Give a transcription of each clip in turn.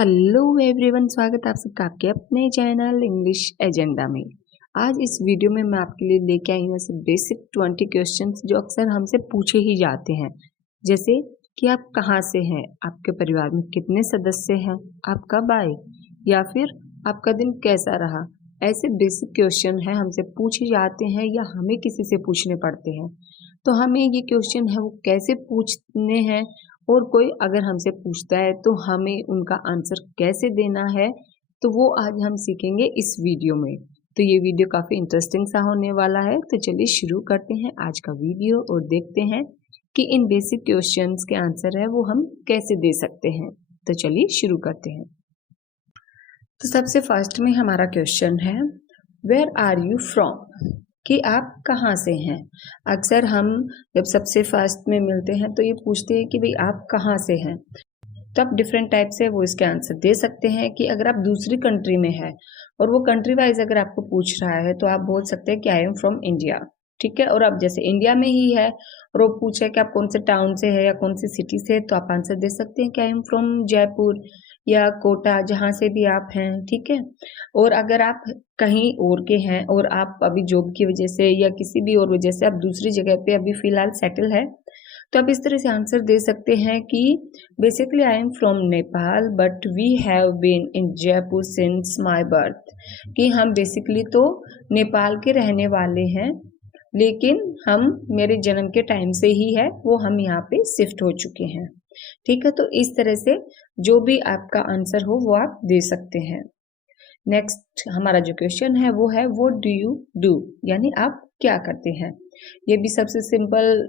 Hello everyone, स्वागत है आप सबका आपके अपने चैनल इंग्लिश एजेंडा में। आज इस वीडियो में मैं आपके लिए लेके आई हूँ ऐसे बेसिक 20 क्वेश्चंस जो अक्सर हमसे पूछे ही जाते हैं। जैसे कि आप कहाँ से हैं, आपके परिवार में कितने सदस्य हैं, आप कब आए, या फिर आपका दिन कैसा रहा। ऐसे बेसिक क्वेश्चन हैं, हमसे पूछे जाते हैं या हमें किसी से पूछने पड़ते हैं। तो हमें ये क्वेश्चन है वो कैसे पूछने हैं, और कोई अगर हमसे पूछता है तो हमें उनका आंसर कैसे देना है, तो वो आज हम सीखेंगे इस वीडियो में। तो ये वीडियो काफ़ी इंटरेस्टिंग सा होने वाला है। तो चलिए शुरू करते हैं आज का वीडियो और देखते हैं कि इन बेसिक क्वेश्चंस के आंसर है वो हम कैसे दे सकते हैं। तो चलिए शुरू करते हैं। तो सबसे फर्स्ट में हमारा क्वेश्चन है, वेयर आर यू फ्रॉम, कि आप कहाँ से हैं। अक्सर हम जब सबसे फर्स्ट में मिलते हैं तो ये पूछते हैं कि भाई आप कहाँ से हैं। तो आप डिफरेंट टाइप से वो इसके आंसर दे सकते हैं कि अगर आप दूसरी कंट्री में हैं और वो कंट्री वाइज अगर आपको पूछ रहा है तो आप बोल सकते हैं कि आई एम फ्रॉम इंडिया। ठीक है, और आप जैसे इंडिया में ही है और वो पूछे कि आप कौन से टाउन से है या कौन सी सिटी से है, तो आप आंसर दे सकते हैं कि आई एम फ्रॉम जयपुर या कोटा, जहाँ से भी आप हैं। ठीक है, और अगर आप कहीं और के हैं और आप अभी जॉब की वजह से या किसी भी और वजह से आप दूसरी जगह पे अभी फिलहाल सेटल है, तो आप इस तरह से आंसर दे सकते हैं कि basically I am from Nepal but we have been in Jaipur since my birth, कि हम बेसिकली तो नेपाल के रहने वाले हैं लेकिन हम मेरे जन्म के टाइम से ही है वो हम यहाँ पे शिफ्ट हो चुके हैं। ठीक है, तो इस तरह से जो भी आपका आंसर हो वो आप दे सकते हैं। नेक्स्ट हमारा जो क्वेश्चन है वो है व्हाट डू यू डू, यानी आप क्या करते हैं। ये भी सबसे सिंपल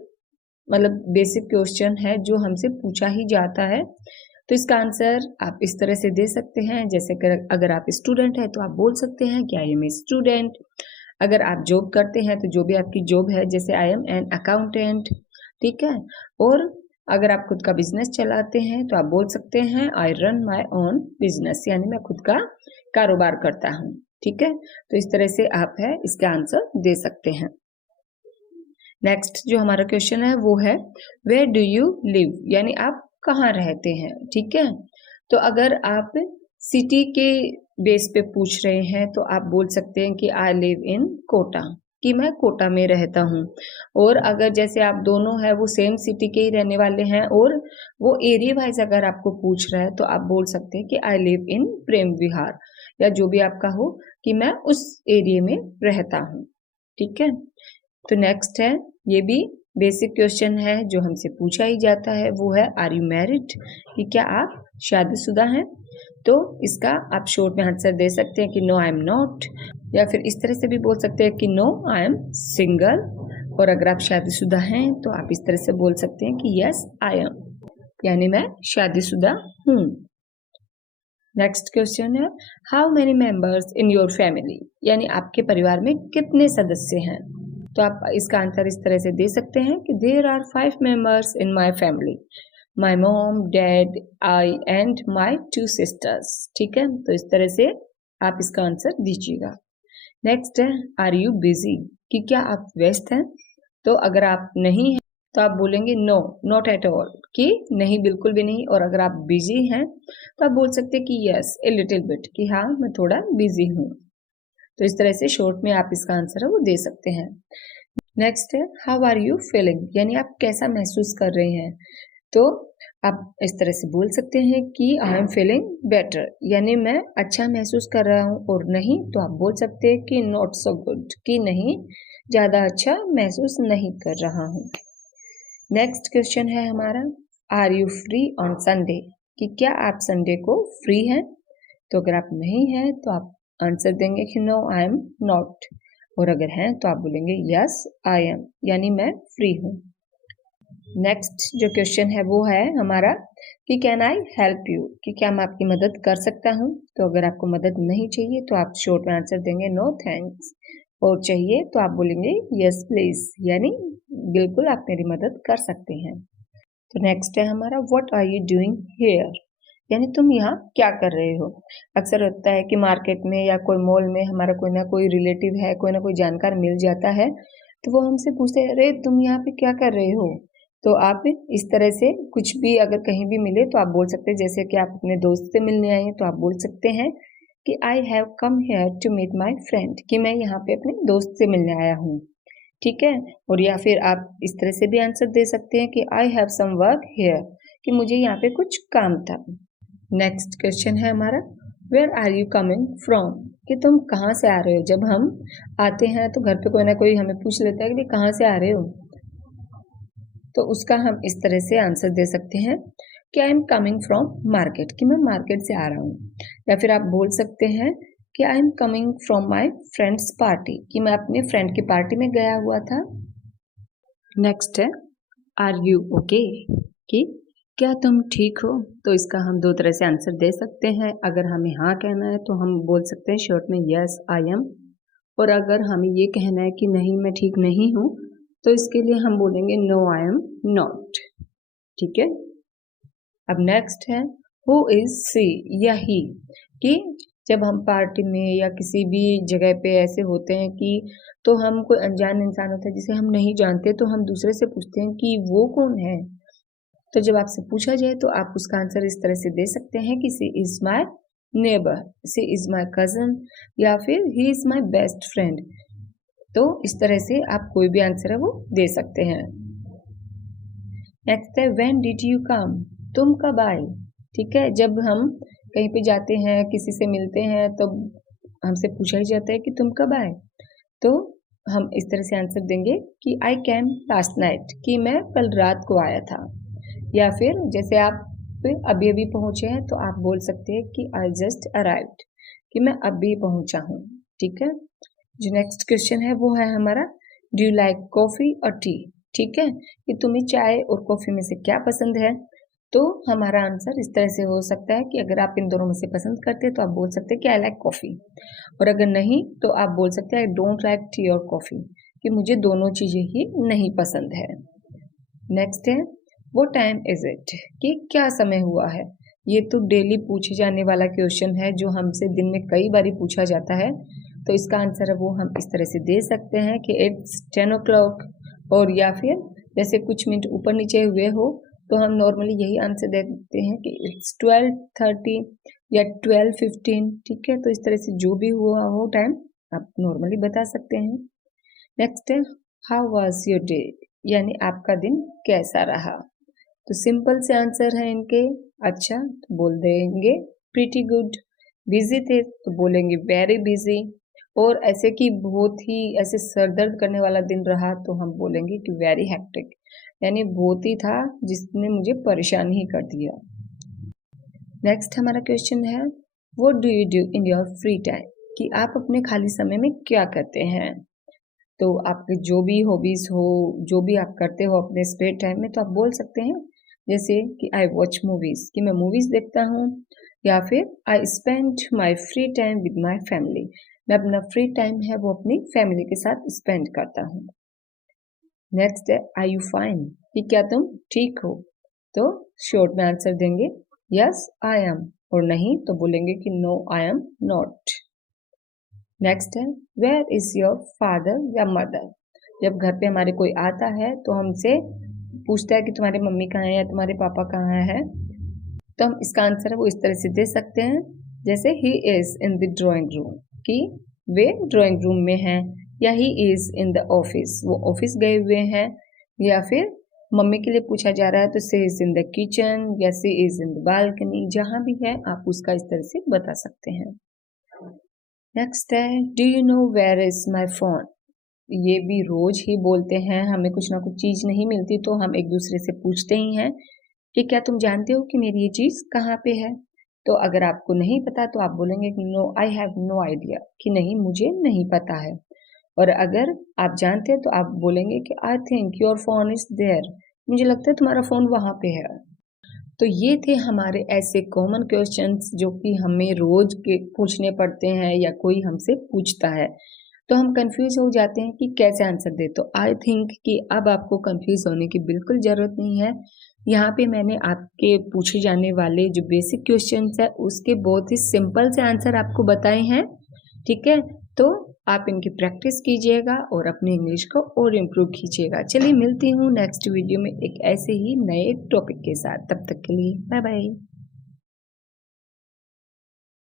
मतलब बेसिक क्वेश्चन है जो हमसे पूछा ही जाता है। तो इसका आंसर आप इस तरह से दे सकते हैं, जैसे अगर आप स्टूडेंट हैं तो आप बोल सकते हैं कि आई एम ए स्टूडेंट। अगर आप जॉब करते हैं तो जो भी आपकी जॉब है, जैसे आई एम एन अकाउंटेंट। ठीक है, और अगर आप खुद का बिजनेस चलाते हैं तो आप बोल सकते हैं I run my own business, यानी मैं खुद का कारोबार करता हूँ। ठीक है, तो इस तरह से आप है इसका आंसर दे सकते हैं। नेक्स्ट जो हमारा क्वेश्चन है वो है वेयर डू यू लिव, यानी आप कहाँ रहते हैं। ठीक है, तो अगर आप सिटी के बेस पे पूछ रहे हैं तो आप बोल सकते हैं कि आई लिव इन कोटा, कि मैं कोटा में रहता हूँ। और अगर जैसे आप दोनों है वो सेम सिटी के ही रहने वाले हैं और वो एरिया वाइज अगर आपको पूछ रहा है तो आप बोल सकते हैं कि आई लिव इन प्रेम विहार, या जो भी आपका हो कि मैं उस एरिया में रहता हूँ। ठीक है, तो नेक्स्ट है, ये भी बेसिक क्वेश्चन है जो हमसे पूछा ही जाता है, वो है आर यू मैरिड, कि क्या आप शादीशुदा हैं। तो इसका आप शॉर्ट में आंसर दे सकते हैं कि नो आई एम नॉट, या फिर इस तरह से भी बोल सकते हैं कि नो आई एम सिंगल। और अगर आप शादीशुदा हैं तो आप इस तरह से बोल सकते हैं कि यस आई एम, यानी मैं शादीशुदा हूँ। नेक्स्ट क्वेश्चन है how many members in your family, यानी आपके परिवार में कितने सदस्य हैं। तो आप इसका आंसर इस तरह से दे सकते हैं कि there are 5 members in my family, my mom, dad, I and my 2 sisters. ठीक है, तो इस तरह से आप इसका आंसर दीजिएगा। नेक्स्ट है आर यू बिजी, कि क्या आप व्यस्त हैं। तो अगर आप नहीं हैं तो आप बोलेंगे नो नॉट एट ऑल, कि नहीं बिल्कुल भी नहीं। और अगर आप बिजी हैं तो आप बोल सकते हैं कि यस ए लिटिल बिट, कि हाँ मैं थोड़ा बिजी हूँ। तो इस तरह से शॉर्ट में आप इसका आंसर है वो दे सकते हैं। नेक्स्ट है हाउ आर यू फीलिंग, यानी आप कैसा महसूस कर रहे हैं। तो आप इस तरह से बोल सकते हैं कि आई एम फीलिंग बेटर, यानी मैं अच्छा महसूस कर रहा हूँ। और नहीं तो आप बोल सकते हैं कि नॉट सो गुड, कि नहीं ज़्यादा अच्छा महसूस नहीं कर रहा हूँ। नेक्स्ट क्वेश्चन है हमारा are you free on Sunday, कि क्या आप संडे को फ्री हैं। तो अगर आप नहीं हैं तो आप आंसर देंगे कि नो आई एम नॉट, और अगर हैं तो आप बोलेंगे यस आई एम, यानी मैं फ्री हूँ। नेक्स्ट जो क्वेश्चन है वो है हमारा कि कैन आई हेल्प यू, कि क्या मैं आपकी मदद कर सकता हूँ। तो अगर आपको मदद नहीं चाहिए तो आप शॉर्ट में आंसर देंगे नो थैंक्स, और चाहिए तो आप बोलेंगे यस प्लीज, यानी बिल्कुल आप मेरी मदद कर सकते हैं। तो नेक्स्ट है हमारा what are you doing here, यानी तुम यहाँ क्या कर रहे हो। अक्सर होता है कि मार्केट में या कोई मॉल में हमारा कोई ना कोई रिलेटिव है, कोई ना कोई जानकार मिल जाता है, तो वो हमसे पूछते हैं अरे तुम यहाँ पे क्या कर रहे हो। तो आप इस तरह से कुछ भी अगर कहीं भी मिले तो आप बोल सकते हैं, जैसे कि आप अपने दोस्त से मिलने आए हैं तो आप बोल सकते हैं कि I have come here to meet my friend, कि मैं यहाँ पे अपने दोस्त से मिलने आया हूँ। ठीक है। और या फिर आप इस तरह से भी आंसर दे सकते हैं कि I have some work here, कि मुझे यहाँ पे कुछ काम था। नेक्स्ट क्वेश्चन है हमारा, where are you coming from, कि तुम कहाँ से आ रहे हो। जब हम आते हैं तो घर पे कोई ना कोई हमें पूछ लेता है कि कहाँ से आ रहे हो, तो उसका हम इस तरह से आंसर दे सकते हैं कि I am coming from market, कि मैं मार्केट से आ रहा हूँ। या फिर आप बोल सकते हैं कि I am coming from my friends party, कि मैं अपने फ्रेंड की पार्टी में गया हुआ था। नेक्स्ट है आर यू ओके, कि क्या तुम ठीक हो। तो इसका हम दो तरह से आंसर दे सकते हैं। अगर हमें हाँ कहना है तो हम बोल सकते हैं शॉर्ट में यस आई एम, और अगर हमें ये कहना है कि नहीं मैं ठीक नहीं हूँ तो इसके लिए हम बोलेंगे नो आई एम नॉट। ठीक है। अब नेक्स्ट है हु इज सी या ही, कि जब हम पार्टी में या किसी भी जगह पे ऐसे होते हैं कि तो हम कोई अनजान इंसान होता है जिसे हम नहीं जानते, तो हम दूसरे से पूछते हैं कि वो कौन है। तो जब आपसे पूछा जाए तो आप उसका आंसर इस तरह से दे सकते हैं कि she is my neighbour, she is my cousin, या फिर he is my best friend. तो इस तरह से आप कोई भी आंसर है वो दे सकते हैं। नेक्स्ट है व्हेन डिड यू कम, तुम कब आए। ठीक है। जब हम कहीं पे जाते हैं किसी से मिलते हैं तो हमसे पूछा ही जाता है कि तुम कब आए, तो हम इस तरह से आंसर देंगे कि आई कैम लास्ट नाइट, कि मैं कल रात को आया था। या फिर जैसे आप अभी अभी पहुंचे हैं तो आप बोल सकते हैं कि आई जस्ट अराइव्ड, कि मैं अभी पहुंचा हूँ। ठीक है। जो नेक्स्ट क्वेश्चन है वो है हमारा डू यू लाइक कॉफी और टी। ठीक है, कि तुम्हें चाय और कॉफी में से क्या पसंद है। तो हमारा आंसर इस तरह से हो सकता है कि अगर आप इन दोनों में से पसंद करते हैं तो आप बोल सकते हैं कि आई लाइक कॉफी, और अगर नहीं तो आप बोल सकते हैं आई डोंट लाइक टी और कॉफी, कि मुझे दोनों चीजें ही नहीं पसंद है। नेक्स्ट है वो टाइम इज इट, कि क्या समय हुआ है। ये तो डेली पूछे जाने वाला क्वेश्चन है जो हमसे दिन में कई बार पूछा जाता है। तो इसका आंसर है वो हम इस तरह से दे सकते हैं कि इट्स 10 o'clock, और या फिर जैसे कुछ मिनट ऊपर नीचे हुए हो तो हम नॉर्मली यही आंसर देते हैं कि इट्स 12:30 या 12:15। ठीक है। तो इस तरह से जो भी हुआ हो टाइम आप नॉर्मली बता सकते हैं। नेक्स्ट है हाउ वाज योर डे, यानी आपका दिन कैसा रहा। तो सिंपल से आंसर है इनके। अच्छा तो बोल देंगे प्रीटी गुड, बिजी थे तो बोलेंगे वेरी बिजी, और ऐसे कि बहुत ही ऐसे सर दर्द करने वाला दिन रहा तो हम बोलेंगे कि वेरी हेक्टिक, यानी बहुत ही था जिसने मुझे परेशान ही कर दिया। नेक्स्ट हमारा क्वेश्चन है what do you do in your free time, कि आप अपने खाली समय में क्या करते हैं। तो आपके जो भी हॉबीज हो, जो भी आप करते हो अपने स्पेयर टाइम में, तो आप बोल सकते हैं जैसे कि आई वॉच मूवीज, कि मैं मूवीज देखता हूँ, या फिर I spend my free time with my family, मैं अपना फ्री टाइम है वो अपनी फैमिली के साथ स्पेंड करता हूँ। नेक्स्ट है आई यू फाइन, कि क्या तुम ठीक हो। तो शॉर्ट में आंसर देंगे यस आई एम, और नहीं तो बोलेंगे कि no I am not. Next है वेयर इज योर फादर या मदर, जब घर पे हमारे कोई आता है तो हमसे पूछता है कि तुम्हारे मम्मी कहाँ है या तुम्हारे पापा कहाँ है, तो हम इसका आंसर है वो इस तरह से दे सकते हैं जैसे he is in the drawing room, कि वे ड्राइंग रूम में हैं, या he is in the office, वो ऑफिस गए हुए हैं। या फिर मम्मी के लिए पूछा जा रहा है तो सी इज इन द किचन या सी इज इन द बालकनी, जहां भी है आप उसका इस तरह से बता सकते हैं। नेक्स्ट है do you know where is my phone, ये भी रोज ही बोलते हैं, हमें कुछ ना कुछ चीज नहीं मिलती तो हम एक दूसरे से पूछते ही हैं कि क्या तुम जानते हो कि मेरी ये चीज कहाँ पे है। तो अगर आपको नहीं पता तो आप बोलेंगे कि no I have no idea, कि नहीं मुझे नहीं पता है। और अगर आप जानते हैं तो आप बोलेंगे कि I think your phone is there, मुझे लगता है तुम्हारा फोन वहां पे है। तो ये थे हमारे ऐसे कॉमन क्वेश्चंस जो कि हमें रोज के पूछने पड़ते हैं या कोई हमसे पूछता है, तो हम कंफ्यूज हो जाते हैं कि कैसे आंसर दे। तो आई थिंक कि अब आपको कंफ्यूज होने की बिल्कुल ज़रूरत नहीं है। यहाँ पे मैंने आपके पूछे जाने वाले जो बेसिक क्वेश्चंस है उसके बहुत ही सिंपल से आंसर आपको बताए हैं। ठीक है। तो आप इनकी प्रैक्टिस कीजिएगा और अपनी इंग्लिश को और इम्प्रूव कीजिएगा। चलिए मिलती हूँ नेक्स्ट वीडियो में एक ऐसे ही नए टॉपिक के साथ। तब तक के लिए बाय बाय।